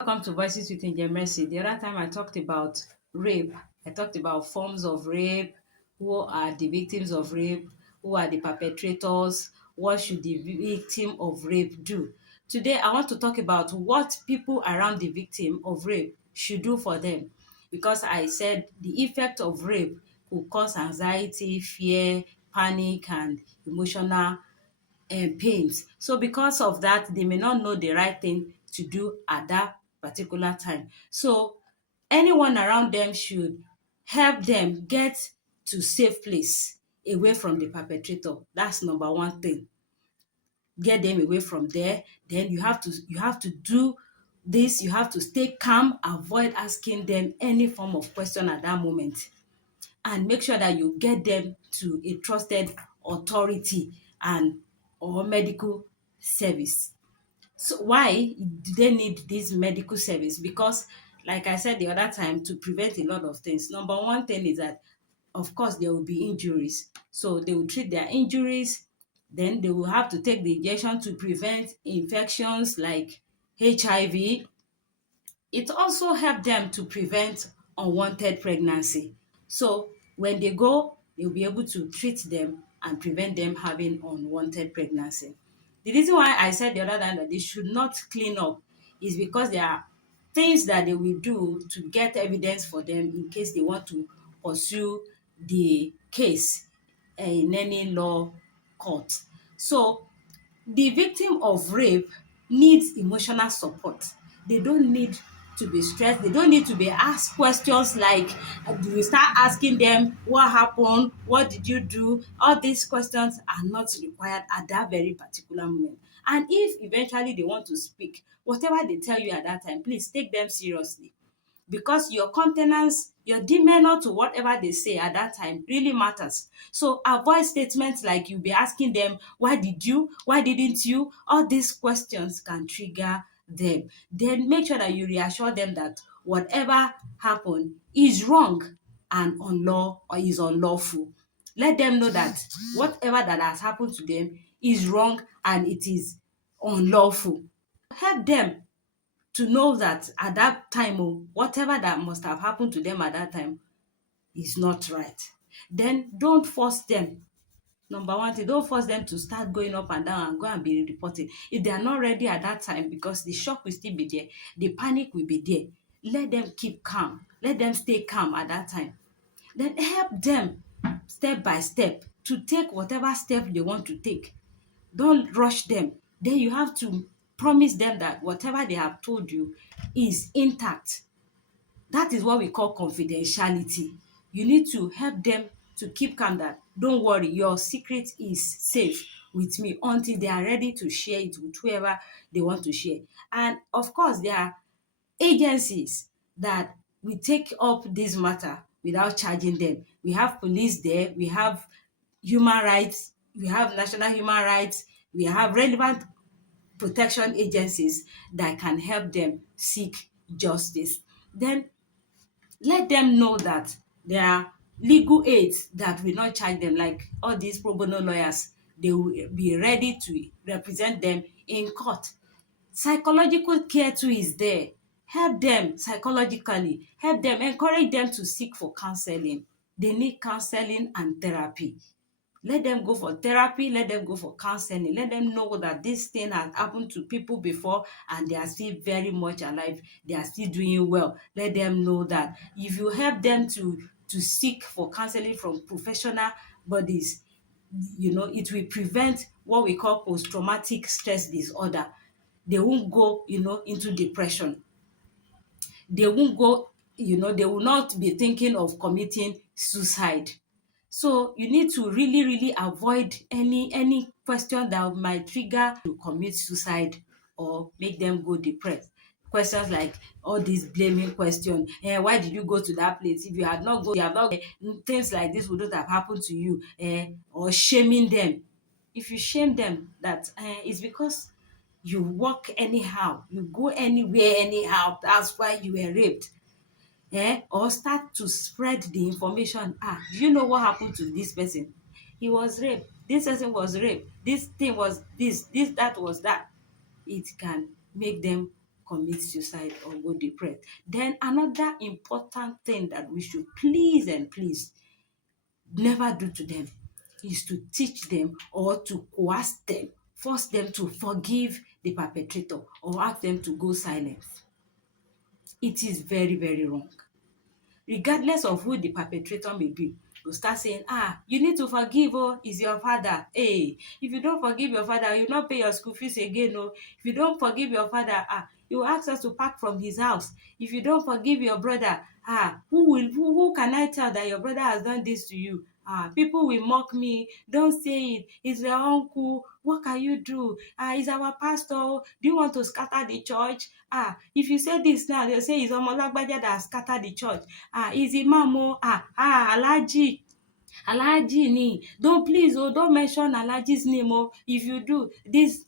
Welcome to Voices with Angel Mercy. The other time I talked about rape. I talked about forms of rape, who are the victims of rape, who are the perpetrators, what should the victim of rape do. Today I want to talk about what people around the victim of rape should do for them. Because I said the effect of rape could cause anxiety, fear, panic, and emotional pains. So because of that, they may not know the right thing to do at that particular time. So anyone around them should help them get to safe place away from the perpetrator. That's number one thing. Get them away from there. Then you have to do this. You have to stay calm, avoid asking them any form of question at that moment, and make sure that you get them to a trusted authority and or medical service. So why do they need this medical service? Because like I said the other time, to prevent a lot of things. Number one thing is that of course there will be injuries. So they will treat their injuries, then they will have to take the injection to prevent infections like HIV. It also help them to prevent unwanted pregnancy. So when they go, they'll be able to treat them and prevent them having unwanted pregnancy. The reason why I said the other time that they should not clean up is because there are things that they will do to get evidence for them in case they want to pursue the case in any law court. So the victim of rape needs emotional support. They don't need to be stressed. They don't need to be asked questions like, you start asking them, what happened? What did you do? All these questions are not required at that very particular moment. And if eventually they want to speak, whatever they tell you at that time, please take them seriously, because your countenance, your demeanor to whatever they say at that time really matters. So avoid statements like you'll be asking them, why did you? Why didn't you? All these questions can trigger them. Then make sure that you reassure them that whatever happened is wrong and unlaw or is unlawful. Let them know that whatever that has happened to them is wrong and it is unlawful. Help them to know that at that time, whatever that must have happened to them at that time is not right. Then don't force them. Number one thing, don't force them to start going up and down and go and be reporting. If they are not ready at that time, because the shock will still be there, the panic will be there. Let them keep calm. Let them stay calm at that time. Then help them step by step to take whatever step they want to take. Don't rush them. Then you have to promise them that whatever they have told you is intact. That is what we call confidentiality. You need to help them to keep calm, that don't worry, your secret is safe with me until they are ready to share it with whoever they want to share. And of course, there are agencies that will take up this matter without charging them. We have police there, we have human rights, we have national human rights, we have relevant protection agencies that can help them seek justice. Then let them know that there are legal aids that will not charge them, like all these pro bono lawyers. They will be ready to represent them in court. Psychological care too is there. Help them psychologically, help them, encourage them to seek for counseling. They need counseling and therapy. Let them go for therapy, let them go for counseling, let them know that this thing has happened to people before and they are still very much alive, they are still doing well. Let them know that if you help them to seek for counseling from professional bodies, it will prevent what we call post-traumatic stress disorder. They won't go, into depression. They won't go, they will not be thinking of committing suicide. So you need to really, really avoid any question that might trigger to commit suicide or make them go depressed. Questions like all these blaming question, why did you go to that place? If you had not go, you have not, things like this wouldn't have happened to you, or shaming them. If you shame them that it's because you walk anyhow, you go anywhere anyhow, that's why you were raped. Or start to spread the information. Do you know what happened to this person? He was raped, this person was raped, this thing was this that was that. It can make them commit suicide or go depressed. Then another important thing that we should please and please never do to them is to teach them or to coerce them, force them to forgive the perpetrator or ask them to go silent. It is very, very wrong. Regardless of who the perpetrator may be, you start saying, you need to forgive, oh, is your father. Hey, if you don't forgive your father, you not pay your school fees again, oh. If you don't forgive your father, you ask us to pack from his house. If you don't forgive your brother, who can I tell that your brother has done this to you? People will mock me. Don't say it. It's your uncle. What can you do? It's our pastor. Do you want to scatter the church? If you say this now, they'll say it's Omolagbaja that scattered the church. Is Imam o. Alhaji ni. Don't mention Alhaji's name. If you do this,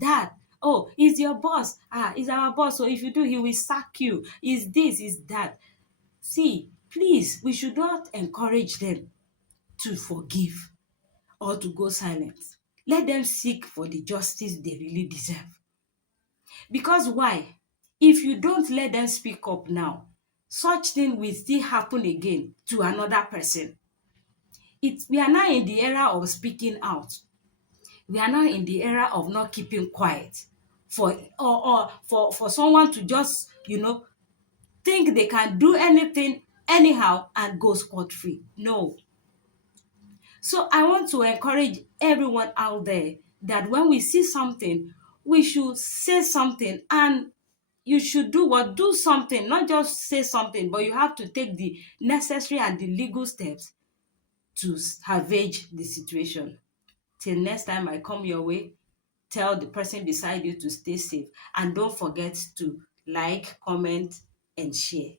that. Oh, he's your boss. He's our boss. So if you do, he will sack you. Is this, is that. See, please, we should not encourage them to forgive or to go silent. Let them seek for the justice they really deserve. Because why? If you don't let them speak up now, such thing will still happen again to another person. We are now in the era of speaking out. We are now in the era of not keeping quiet. For someone to just, think they can do anything anyhow and go scot-free. No. So I want to encourage everyone out there that when we see something, we should say something, and you should do something, not just say something, but you have to take the necessary and the legal steps to salvage the situation. Till next time I come your way, tell the person beside you to stay safe, and don't forget to like, comment, and share.